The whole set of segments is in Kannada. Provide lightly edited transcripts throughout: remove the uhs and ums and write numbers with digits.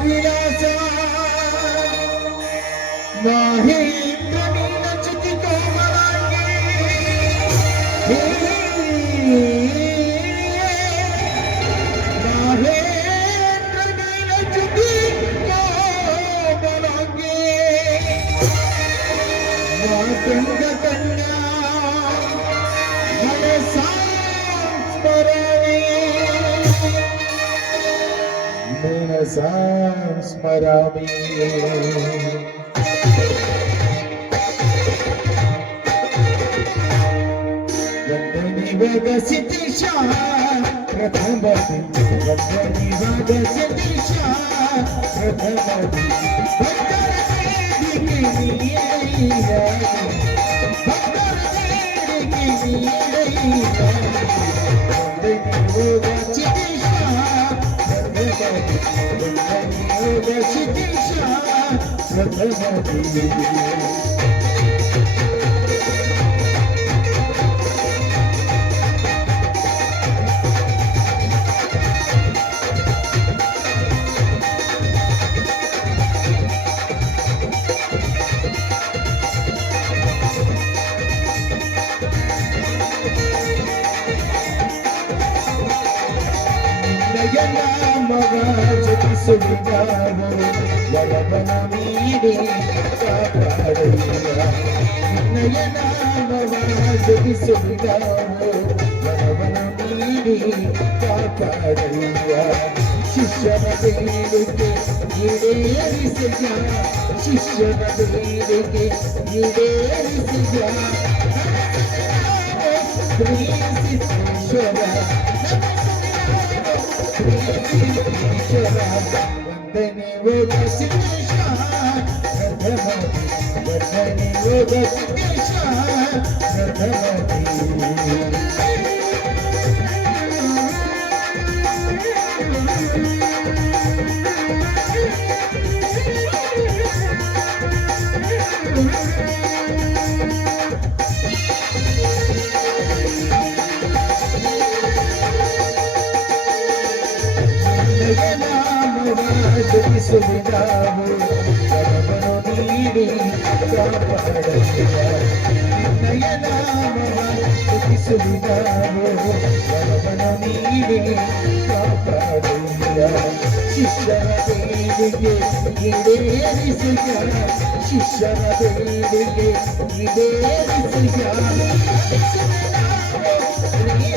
ವಿಲಾಸ ಮಹೇಂದ್ರ ನೀನ ಚಿತಿ ಕೋಮಲಾಗಿ ಮಹೇಂದ್ರ ನೀನ ಚಿತಿ ಕೋಮಲಾಗಿ ಮಾತಂಗ ಕನ್ಯಾ ಮನೆ ಸಂಸ್ಮರಣೆ ಸಂಸ್ಮರಾಮಿ ನಿವಗಸಿತಿಶ ಪ್ರಥಮದಿ ನಿವಗಸಿತಿಶ ಪ್ರಥಮದಿ ಭಕ್ತರ ದೇವಿಗೆ ನೀಡೈರ ಭಕ್ತರ ದೇವಿಗೆ ನೀಡೈರ ನಿವಗಸಿತಿಶ ನಿವಗಸಿತಿಶ ಪ್ರಥಮದಿ ಮಗ ಜಪಿಸುತ್ತಾವೋ ವರವನ ನೀಡಿ ಕಾಪಾಡಯ್ಯ ನಯನ ಮಗ ಜಪಿಸುತ್ತಾವೋ ವರವನ ನೀಡಿ ಕಾಪಾಡಯ್ಯ ಶಿಷ್ಯನ ಬೇಡಿಕೆ ಈಡೇರಿಸಿದ ಶಿಷ್ಯನ ಬೇಡಿಕೆ ಈಡೇರಿಸಿದ ಶ್ರೀ ಸಿದ್ದೇಶ್ವರ ವಂದನೆ ವೇದ ಸಿದ್ದೇಶ ವಂದನೆ ವೇದ ಸಿದ್ದೇಶ ಜಪಿಸುವಿದಾವು ವರವನು ನೀಡಿ ಕಾಪಾಡಯ್ಯ ನಯನಾಮವ ಜಪಿಸುವಿದಾವು ವರವನು ನೀಡಿ ಕಾಪಾಡಯ್ಯ ಶಿಷ್ಯನ ಬೇಡಿಗೆ ಈಡೇರಿಸಿದ ಶಿಷ್ಯನ ಬೇಡಿಗೆ ಈಡೇರಿಸಿದ ಶ್ರೀ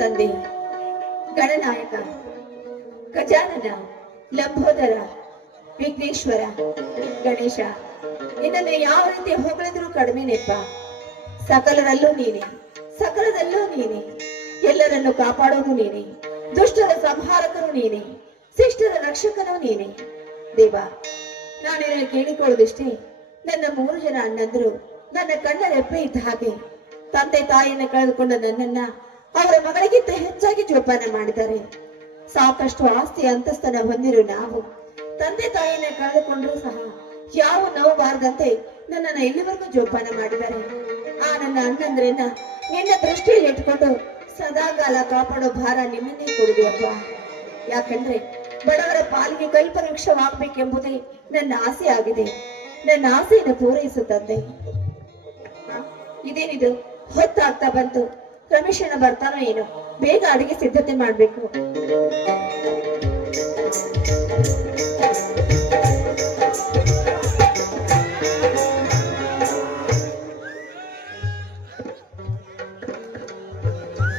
ತಂದೆ ಗಣನಾಯಕ ಗಜಾನನ ಲಂಬೋದರ ವಿಘ್ನೇಶ್ವರ ಗಣೇಶ ನಿನ್ನನ್ನು ಯಾವ ರೀತಿ ಹೊಗಳಿದ್ರು ಕಡಿಮೆನೆಪ್ಪ. ಸಕಲರಲ್ಲೂ ನೀನೆ, ಸಕಲದಲ್ಲೂ ನೀನೆ, ಎಲ್ಲರನ್ನು ಕಾಪಾಡೋದು ನೀನೆ, ದುಷ್ಟರ ಸಂಹಾರಕನು ನೀನೆ, ಶಿಷ್ಟರ ರಕ್ಷಕನು ನೀನೆ. ದೇವ, ನಾನೇನು ಕೇಳಿಕೊಳ್ಳೋದಿಷ್ಟೇ, ನನ್ನ 3 ಜನ ಅಣ್ಣಂದ್ರು ನನ್ನ ಕಣ್ಣ ರೆಪ್ಪೆ ಇದ್ದ ಹಾಗೆ ತಂದೆ ತಾಯಿಯನ್ನು ಕಳೆದುಕೊಂಡ ನನ್ನನ್ನ ಅವರ ಮಗಳಿಗಿಂತ ಹೆಚ್ಚಾಗಿ ಜೋಪಾನ ಮಾಡಿದ್ದಾರೆ. ಸಾಕಷ್ಟು ಆಸ್ತಿ ಅಂತಸ್ತನ ಹೊಂದಿರು ನಾವು ತಂದೆ ತಾಯಿಯನ್ನ ಕಳೆದುಕೊಂಡ್ರೂ ಸಹ ಯಾವ ನೋವು ಬಾರದಂತೆ ನನ್ನನ್ನ ಇಲ್ಲಿವರೆಗೂ ಜೋಪಾನ ಮಾಡಿದ್ದಾರೆ. ಆ ನನ್ನ ಅಣ್ಣಂದ್ರನ್ನ ನಿನ್ನ ದೃಷ್ಟಿಯಲ್ಲಿ ಇಟ್ಕೊಂಡು ಸದಾಕಾಲ ಕಾಪಾಡೋ ಭಾರ ನಿನ್ನನ್ನೇ ಕೊಡುದಪ್ಪ. ಯಾಕಂದ್ರೆ ಬಡವರ ಪಾಲಿಗೆ ಕಲ್ಪವೃಕ್ಷವಾಗಬೇಕೆಂಬುದೇ ನನ್ನ ಆಸೆ ಆಗಿದೆ. ನನ್ನ ಆಸೆಯನ್ನು ಪೂರೈಸುತ್ತಂತೆ. ಇದೇನಿದು ಹೊತ್ತಾಗ್ತಾ ಬಂತು. ರಮೇಶನ ಬರ್ತಾನೋ ಏನೋ, ಬೇಗ ಅಡಿಗೆ ಸಿದ್ಧತೆ ಮಾಡ್ಬೇಕು.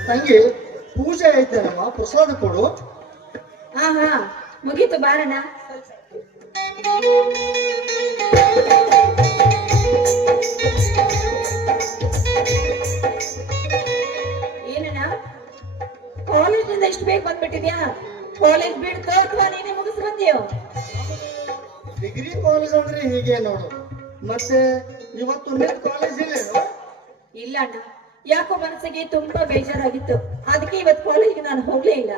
ತಂಗಿ ಪೂಜೆ ಐತೇನಮ್ಮ, ಪ್ರಸಾದ ಕೊಡು. ಹಾ ಮುಗೀತು ಬಾರಣ್ಣ. ಏನಣ್ಣ ಕಾಲೇಜಿಂದ ಇಷ್ಟು ಬೇಗ ಬಂದ್ಬಿಟ್ಟಿದ್ಯಾ? ಕಾಲೇಜ್ ಬಿಡ್ತೋ ಅಥವಾ ನೀನೇ ಮುಗಿಸ್ ಬಂದ್ಯೋ? ಡಿಗ್ರಿ ಕಾಲೇಜ್ ಅಂದ್ರೆ ಹೀಗೆ ನೋಡು. ಮತ್ತೆ ಇವತ್ತು ನಿನ್ ಕಾಲೇಜ್ ಇಲ್ಲೇನು? ಇಲ್ಲ ಅಣ್ಣ, ಯಾಕೋ ಮನಸ್ಸಿಗೆ ತುಂಬಾ ಬೇಜಾರಾಗಿತ್ತು. ಅದಕ್ಕೆ ಇವತ್ತು ಕಾಲೇಜ್ಗೆ ನಾನು ಹೋಗ್ಲೇ ಇಲ್ಲ.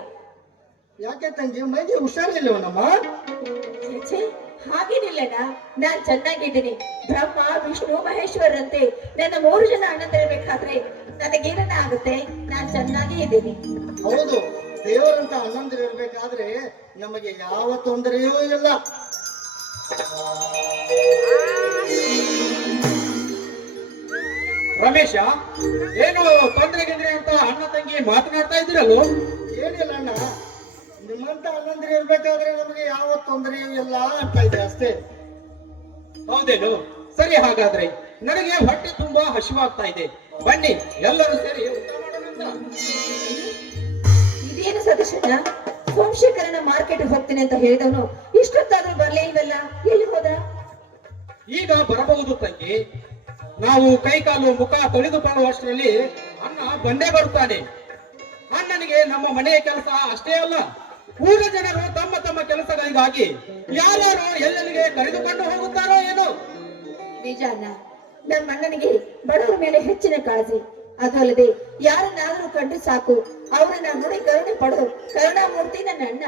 ಯಾಕೆ ತಂಗಿ, ಮೈಗೆ ಹುಷಾರಿಲ್ಲವನಮ್ಮ? ಛೇ, ಹಾಗೇನಿಲ್ಲಣ್ಣ, ನಾನ್ ಚೆನ್ನಾಗಿದ್ದೀನಿ. ಬ್ರಹ್ಮ ವಿಷ್ಣು ಮಹೇಶ್ವರಂತೆ ನನ್ನ 3 ಜನ ಅಣ್ಣಂದಿರಬೇಕಾದ್ರೆ ನನಗೇನನ್ನ ಆಗುತ್ತೆ? ನಾನ್ ಚೆನ್ನಾಗಿ ಇದ್ದೀನಿ. ಹೌದು, ದೇವರಂತ ಅಣ್ಣಂದಿರು ಇರ್ಬೇಕಾದ್ರೆ ನಮಗೆ ಯಾವ ತೊಂದರೆಯೂ ಇಲ್ಲ. ರಮೇಶ, ಏನು ತೊಂದರೆ ಅಂತ ಅಣ್ಣ ತಂಗಿ ಮಾತನಾಡ್ತಾ ಇದ್ದೀರಲ್ಲೋ? ಏನಿಲ್ಲ ಅಣ್ಣ, ನಿಮ್ಮಂತ ಅಣ್ಣಂದಿರು ಇರ್ಬೇಕಾದ್ರೆ ನಮಗೆ ಯಾವ ತೊಂದರೆಯೂ ಇಲ್ಲ ಅಂತ ಇದೆ ಅಷ್ಟೇ. ಹೌದೇನು? ಸರಿ, ಹಾಗಾದ್ರೆ ನನಗೆ ಹೊಟ್ಟೆ ತುಂಬಾ ಹಸಿವಾಗ್ತಾ ಇದೆ. ಬನ್ನಿ ಎಲ್ಲರೂ ಸೇರಿ ಊಟ ಮಾಡೋಣ. ಇದೇನು ಸತೀಶಣ್ಣ, ಸೋಮಶೇಖರನ ಮಾರ್ಕೆಟ್ ಹೋಗ್ತೀನಿ ಅಂತ ಹೇಳಿದವನು ಇಷ್ಟೊತ್ತಾದ್ರೂ ಬರ್ಲೇ ಇಲ್ವಲ್ಲ? ಎಲ್ಲಿ ಹೋದ? ಈಗ ಬರಬಹುದು ತಂಗಿ. ನಾವು ಕೈಕಾಲು ಮುಖ ತೊಳೆದುಕೊಳ್ಳುವಷ್ಟರಲ್ಲಿ ಅಣ್ಣ ಬಂದೇ ಬರುತ್ತಾನೆ. ಅಣ್ಣನಿಗೆ ನಮ್ಮ ಮನೆಯ ಕೆಲಸ ಅಷ್ಟೇ ಅಲ್ಲ, ಊರ ಜನರು ತಮ್ಮ ತಮ್ಮ ಕೆಲಸಗಳಿಗಾಗಿ ಯಾರ್ಯಾರು ಎಲ್ಲೆಲ್ಲಿಗೆ ಕರೆದುಕೊಂಡು ಹೋಗುತ್ತಾರೋ ಏನೋ. ನಿಜ ಅಣ್ಣ, ನಮ್ಮ ಅಣ್ಣನಿಗೆ ಬಡವರ ಮೇಲೆ ಹೆಚ್ಚಿನ ಕಾಳಜಿ. ಅದಲ್ಲದೆ ಯಾರನ್ನಾದ್ರೂ ಕಂಡು ಸಾಕು ಅವರನ್ನ ನೋಡಿ ಕರುಣೆ ಪಡೋ ಕರುಣಾಮೂರ್ತಿ ನನ್ನ ಅಣ್ಣ.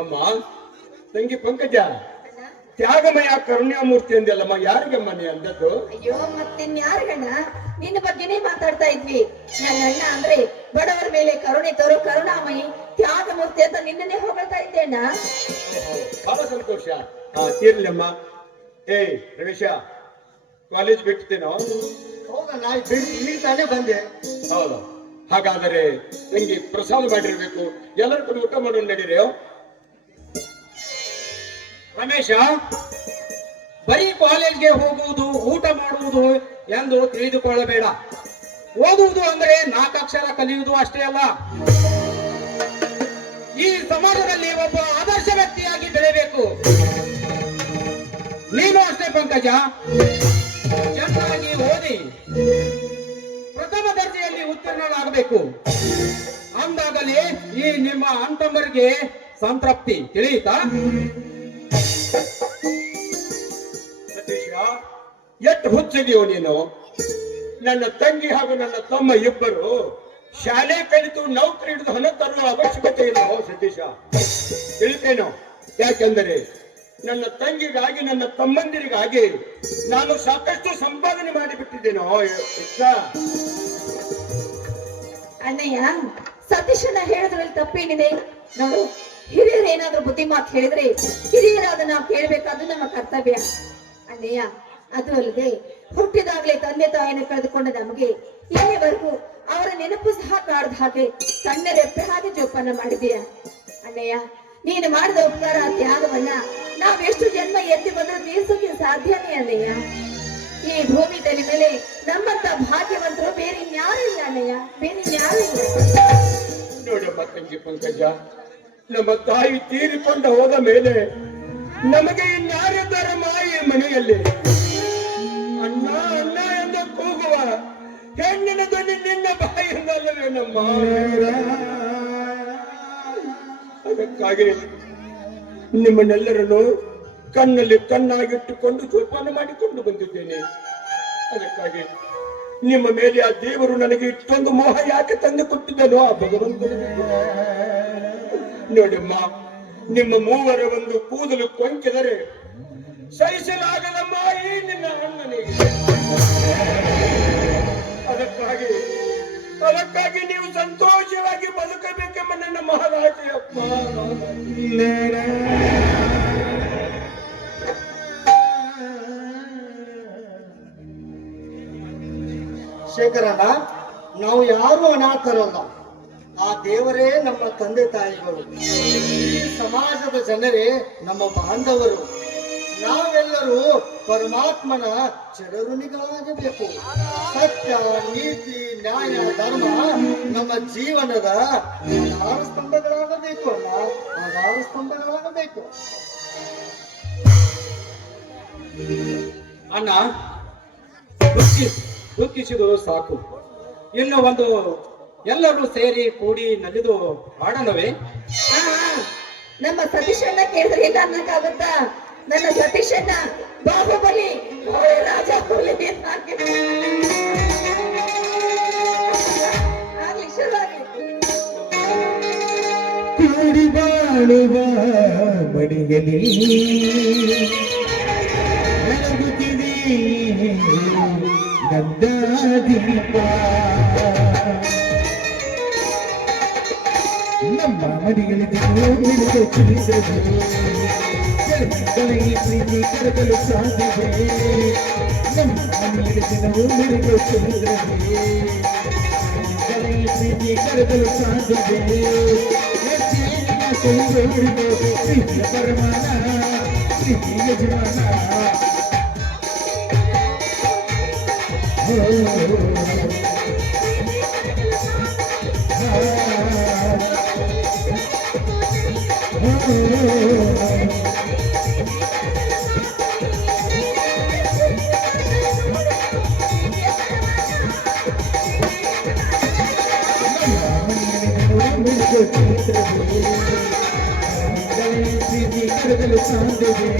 ಅಮ್ಮ, ತಂಗಿ ಪಂಕಜ, ತ್ಯಾಗಮಯ ಕರುಣ್ಯಾಮೂರ್ತಿ ಅಂದಲ್ಲಮ್ಮ, ಯಾರಿಗಮ್ಮ ನೀ ಅಂದದ್ದು? ಅಯ್ಯೋ, ಮತ್ತಿನ್ಯಾರಿಗಣ್ಣ, ನಿನ್ನ ಬಗ್ಗೆನೇ ಮಾತಾಡ್ತಾ ಇದ್ವಿ. ನನ್ನ ಅಣ್ಣ ಅಂದ್ರೆ ಬಡವರ ಮೇಲೆ ಕರುಣೆ ತೋರೋ ಕರುಣಾಮಯಿ ತ್ಯಾಗಮೂರ್ತಿ ಅಂತ ನಿನ್ನನ್ನೇ ಹೊಗಳ್ತಾ ಇದ್ದೆ ಅಣ್ಣ. ಬಹಳ ಸಂತೋಷ. ತೀರ್ಲಮ್ಮ. ಏಯ್ ರಮೇಶ, ಕಾಲೇಜ್ ಬಿಡ್ತೇನೋ? ಹೌದಣ್ಣ, ಈಗ ತಾನೇ ಬಂದೆ. ಹೌದು. ಹಾಗಾದರೆ ತಂಗಿ ಪ್ರಸಾದ ಮಾಡಿರ್ಬೇಕು, ಎಲ್ಲರೂ ಕೂಡ ಊಟ ಮಾಡೋಣ, ನಡೀರಿ. ರಮೇಶ, ಬರೀ ಕಾಲೇಜ್ಗೆ ಹೋಗುವುದು ಊಟ ಮಾಡುವುದು ಎಂದು ತಿಳಿದುಕೊಳ್ಳಬೇಡ. ಓದುವುದು ಅಂದ್ರೆ 4 ಅಕ್ಷರ ಕಲಿಯುವುದು ಅಷ್ಟೇ ಅಲ್ಲ, ಈ ಸಮಾಜದಲ್ಲಿ ಒಬ್ಬ ಆದರ್ಶ ವ್ಯಕ್ತಿಯಾಗಿ ಬೆಳೆಯಬೇಕು. ನೀನು ಅಷ್ಟೇ ಪಂಕಜ, ಚೆನ್ನಾಗಿ ಓದಿ ಪ್ರಥಮ ದರ್ಜೆಯಲ್ಲಿ ಉತ್ತೀರ್ಣರಾಗಬೇಕು. ಅಂದಾಗಲೇ ಈ ನಿಮ್ಮ ಅಂತಂಬರಿಗೆ ಸಂತೃಪ್ತಿ. ತಿಳಿಯಿತಾ? ಸತೀಶ, ಎಷ್ಟು ಹುಚ್ಚಿದೆಯೋ ನೀನು? ನನ್ನ ತಂಗಿ ಹಾಗೂ ನನ್ನ ತಮ್ಮ ಇಬ್ಬರು ಶಾಲೆ ಕಲಿತು ನೌಕರಿ ಹಿಡಿದು ಹಣ ತರುವ ಅವಶ್ಯಕತೆ ಇಲ್ಲ ಸತೀಶ, ತಿಳಿತೇನೋ? ಯಾಕೆಂದರೆ ನನ್ನ ತಂಗಿಗಾಗಿ ನನ್ನ ತಮ್ಮಂದಿರಿಗಾಗಿ ನಾನು ಸಾಕಷ್ಟು ಸಂಪಾದನೆ ಮಾಡಿಬಿಟ್ಟಿದ್ದೇನೋ. ಅಣ್ಣಯ್ಯ, ಸತೀಶನ ಹೇಳೋದ್ರಲ್ಲಿ ತಪ್ಪೇನಿದೆ? ನೋಡು, ಹಿರಿಯರು ಏನಾದ್ರೂ ಬುದ್ಧಿ ಮಾತು ಹೇಳಿದ್ರೆ ಹಿರಿಯರಾದ ನಾವು ಕೇಳ್ಬೇಕಾದ್ದು ನಮ್ಮ ಕರ್ತವ್ಯ. ಅಣ್ಣಯ್ಯ, ಅದು ಅಲ್ಲದೆ ಹುಟ್ಟಿದಾಗ್ಲೇ ತಂದೆ ತಾಯಿನ ಕಳೆದುಕೊಂಡ ನಮಗೆ ಇಲ್ಲಿವರೆಗೂ ಅವರ ನೆನಪು ಸಹ ಕಾಡದ ಹಾಗೆ ಕಣ್ಣ ರೆಪ್ಪೆ ಹಾಗೆ ಜೋಪಾನ ಮಾಡಿದೀಯ. ಅಣ್ಣಯ್ಯ, ನೀನು ಮಾಡಿದ ಉಪಕಾರ ತ್ಯಾಗವನ್ನ ನಾವೆಷ್ಟು ಜನ್ಮ ಎತ್ತಿ ಬಂದರೂ ತೀರ್ಸೋಕೆ ಸಾಧ್ಯನೇ ಅಣ್ಣಯ್ಯ. ಈ ಭೂಮಿ ತಲೆ ಮೇಲೆ ನಮ್ಮಂತ ಭಾಗ್ಯವಂತರು ಬೇರೆ ಇನ್ಯಾರು ಇಲ್ಲ ಅಣ್ಣಯ್ಯ, ಬೇರೆ ಇನ್ಯಾರು ಇಲ್ಲ. ನೋಡಮ್ಮ ತಂಗಿ ಪಂಕಜ, ನಮ್ಮ ತಾಯಿ ತೀರಿಕೊಂಡು ಹೋದ ಮೇಲೆ ನಮಗೆ ಇನ್ಯಾರಿದ್ದಾರೆ ಮಾಯಿ ಮನೆಯಲ್ಲಿ? ಅಣ್ಣ ಅಣ್ಣ ಎಂದು ಕೂಗುವ ಹೆಣ್ಣಿನ ಧ್ವನಿ ನಿನ್ನ ಬಾಯಿಂದಲ್ಲವೇ ನಮ್ಮ? ಅದಕ್ಕಾಗಿ ನಿಮ್ಮನ್ನೆಲ್ಲರನ್ನು ಕಣ್ಣಲ್ಲಿ ಕಣ್ಣಾಗಿಟ್ಟುಕೊಂಡು ಜೋಪಾನ ಮಾಡಿಕೊಂಡು ಬಂದಿದ್ದೇನೆ. ಅದಕ್ಕಾಗಿ ನಿಮ್ಮ ಮೇಲೆ ಆ ದೇವರು ನನಗೆ ಇಷ್ಟೊಂದು ಮೋಹ ಯಾಕೆ ತಂದು ಕೊಟ್ಟಿದ್ದನೋ ಆ ಭಗವಂತನಿಗೆ ನೋಡಮ್ಮ, ನಿಮ್ಮ ಮೂವರ ಒಂದು ಕೂದಲು ಕೊಂಕಿದರೆ ಸಹಿಸಲಾಗದಮ್ಮ ಈ ನಿನ್ನ ಅಣ್ಣನಿಗೆ. ಅದಕ್ಕಾಗಿ ನೀವು ಸಂತೋಷವಾಗಿ ಬದುಕಬೇಕೆಂಬ ನನ್ನ ಮಹಾರಾಜೆಯಪ್ಪ. ಶೇಖರಣ್ಣ, ನಾವು ಯಾರು ಅನಾಥರಲ್ಲ. ಆ ದೇವರೇ ನಮ್ಮ ತಂದೆ ತಾಯಿಗಳು, ಈ ಸಮಾಜದ ಜನರೇ ನಮ್ಮ ಬಾಂಧವರು. ನಾವೆಲ್ಲರೂ ಪರಮಾತ್ಮನ ಚರರುಣಿಗಳಾಗಬೇಕು. ಸತ್ಯ, ನೀತಿ, ನ್ಯಾಯ, ಧರ್ಮ ನಮ್ಮ ಜೀವನದ ಆಧಾರ ಸ್ತಂಭಗಳಾಗಬೇಕು ಅಲ್ಲ, ಆಧಾರ ಸ್ತಂಭಗಳಾಗಬೇಕು. ಅಣ್ಣ, ದುಃಖಿಸಿದು ಸಾಕು. ಇನ್ನು ಒಂದು ಎಲ್ಲರೂ ಸೇರಿ ಕೂಡಿ ನಲಿದು ಆಡೋಣವೇ? ಆ, ನಮ್ಮ ಸತೀಶಣ್ಣ ಕೇಳಿದ್ರೆ ಇಲ್ಲ ಅನ್ನಕ್ಕಾಗುತ್ತಾ? ನನ್ನ ಸತೀಶಣ್ಣ ಬಾಹುಬಲಿ, ರಾಜ ಹುಲಿ ಆಗ್ಲಿ ಶುರುವಾಗಿ. ಕೂಡಿ ಬಾಳುವ ಮಡಿಯಲ್ಲಿ ಬೆಳಗುತ್ತಿದೆ ಗಂಧಾದೀಪ. ನಮ್ಮ ಮಡಿಯಲ್ಲಿ ಬೆಳಕು ಚಿಲಿಸದು ಪ್ರೀತಿ ಕರಗಲು ಸಾಧ್ಯವೇ? ನಮ್ಮ ಮನೆಯಲ್ಲಿ ದಿನವೂ ಬೆಳಕು ಚಿಲಿಸದೆ ಪ್ರೀತಿ ಕರಗಲು ಸಾಧ್ಯವೇ? ಪ್ರೀತಿಯ ಪರಮಾನ, ಪ್ರೀತಿಯ ಯಜಮಾನ. ಪ್ರೀತಿ ಕರಗಲು ಸಾಧ್ಯವೇ? ಕರಗಲು ಸಾಧ್ಯವೇ?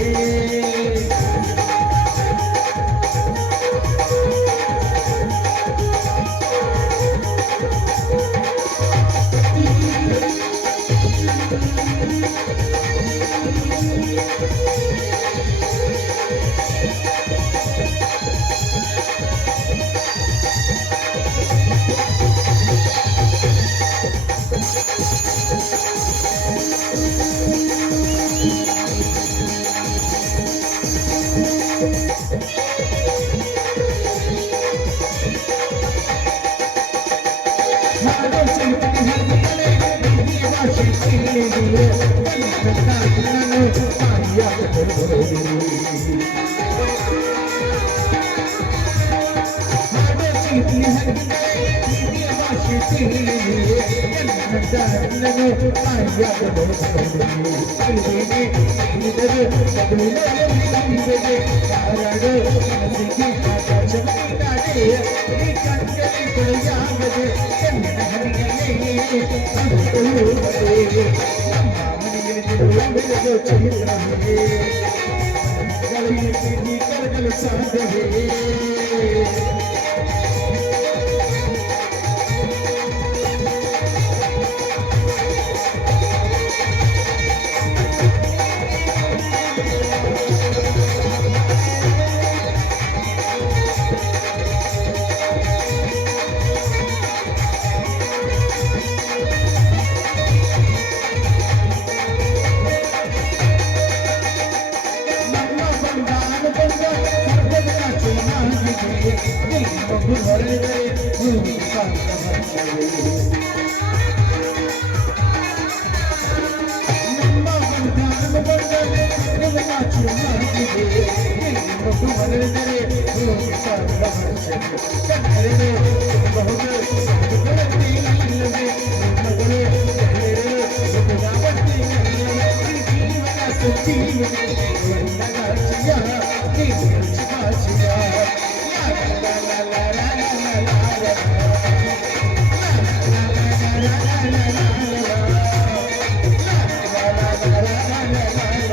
la la la la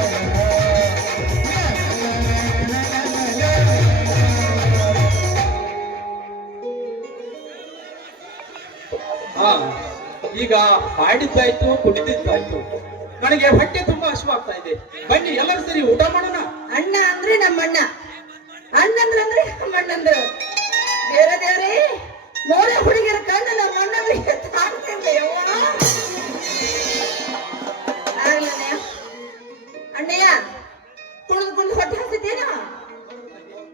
ಈಗ ಹಾಡಿದ್ದಾಯ್ತು ಕುಡಿದಿದ್ದಾಯ್ತು, ನನಗೆ ಹೊಟ್ಟೆ ತುಂಬಾ ಹಸಿವಾಗ್ತಾ ಇದೆ. ಬನ್ನಿ ಎಲ್ಲರೂ ಸರಿ ಊಟ ಮಾಡೋಣ. ಅಣ್ಣ ಅಂದ್ರೆ ನಮ್ಮಣ್ಣ, ಅಣ್ಣಂದ್ರೆ ನಮ್ಮಣ್ಣಂದ್ರು. ಬೇರೆ ದೇವ್ರೇ, ಮೋರೆ ಹುಡುಗಿಯರ ಕಣ್ಣು ನಮ್ಮ ಅಣ್ಣಂದ್ರೆ ತಾಳ್ತಿಲ್ಲ ಯವ್ವ. ಆಗ್ಲಣ್ಣಯ್ಯ, ಅಣ್ಣಯ್ಯ ಕುಣಿದು ಹೊಟ್ಟೆ ಹಸಿತೇನೋ?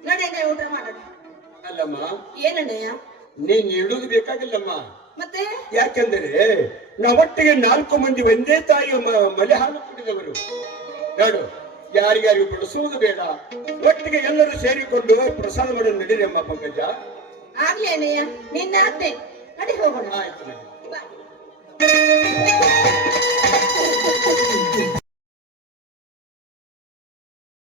ನಡೆ ಊಟ ಮಾಡೋಣ. ಅಲ್ಲಮ್ಮ, ಏನಣ್ಣಯ್ಯ? ನೀನ್ ಇಡುದು ಬೇಕಾಗಿಲ್ಲಮ್ಮ. ಮತ್ತೆ ಯಾಕೆಂದರೆ ನಾವೊಟ್ಟಿಗೆ 4 ಮಂದಿ ಒಂದೇ ತಾಯಿಯ ಮಲೆ ಹಾಲು ಕುಡಿದವರು. ನೋಡು, ಯಾರಿಗಾರಿಗೂ ಬಡಿಸುವುದು ಬೇಡ, ಒಟ್ಟಿಗೆ ಎಲ್ಲರೂ ಸೇರಿಕೊಂಡು ಪ್ರಸಾದ ಮಾಡಲು ನಡೀರಮ್ಮ ಪಂಕಜ. ಆಗ್ಲಿ ಅಣ್ಣಯ್ಯ, ನಿನ್ನ ಅತ್ತೆ ನಡಿ ಹೋಗೋಣ. ಆಯ್ತು. ಬಾ.